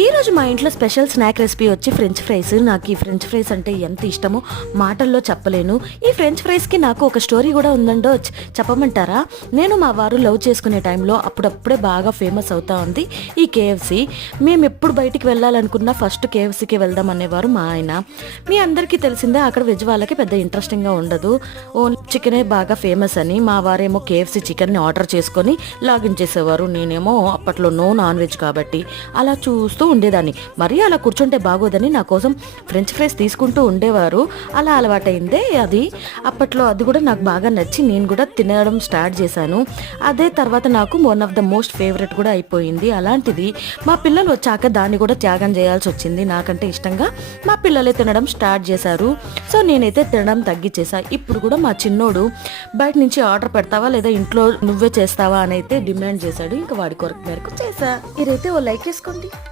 ఈరోజు మా ఇంట్లో స్పెషల్ స్నాక్ రెసిపీ వచ్చి ఫ్రెంచ్ ఫ్రైస్. నాకు ఈ ఫ్రెంచ్ ఫ్రైస్ అంటే ఎంత ఇష్టమో మాటల్లో చెప్పలేను. ఈ ఫ్రెంచ్ ఫ్రైస్కి నాకు ఒక స్టోరీ కూడా ఉందండో చెప్పమంటారా? నేను మా వారు లవ్ చేసుకునే టైంలో అప్పుడప్పుడే బాగా ఫేమస్ అవుతా ఉంది ఈ కేఎఫ్సి. మేము ఎప్పుడు బయటికి వెళ్ళాలనుకున్నా ఫస్ట్ కేఎఫ్సీకి వెళ్దాం అనేవారు మా ఆయన. మీ అందరికీ తెలిసిందే అక్కడ వెజ్ వాళ్ళకి పెద్ద ఇంట్రెస్టింగ్గా ఉండదు, ఓన్లీ చికెనే బాగా ఫేమస్ అని. మా వారేమో కేఎఫ్సీ చికెన్ని ఆర్డర్ చేసుకొని లాగిన్ చేసేవారు. నేనేమో అప్పట్లో నో నాన్ వెజ్ కాబట్టి అలా చూస్తూ ఉండేదాన్ని. మరీ అలా కూర్చుంటే బాగోదని నా కోసం ఫ్రెంచ్ ఫ్రైస్ తీసుకుంటూ ఉండేవారు. అలా అలవాటైందే అది. అప్పట్లో అది కూడా నాకు బాగా నచ్చి నేను కూడా తినడం స్టార్ట్ చేశాను. అదే తర్వాత నాకు one of the most favourite కూడా అయిపోయింది. అలాంటిది మా పిల్లలు వచ్చాక దాన్ని కూడా త్యాగం చేయాల్సి వచ్చింది. నాకంటే ఇష్టంగా మా పిల్లలే తినడం స్టార్ట్ చేశారు. సో నేనైతే తినడం తగ్గించేసా. ఇప్పుడు కూడా మా చిన్నోడు బయట నుంచి ఆర్డర్ పెడతావా లేదా ఇంట్లో నువ్వే చేస్తావా అని అయితే డిమాండ్ చేశాడు. ఇంకా వాడి కొరకు మేరకు చేశా. ఇదైతే ఓ లైక్ చేసుకోండి.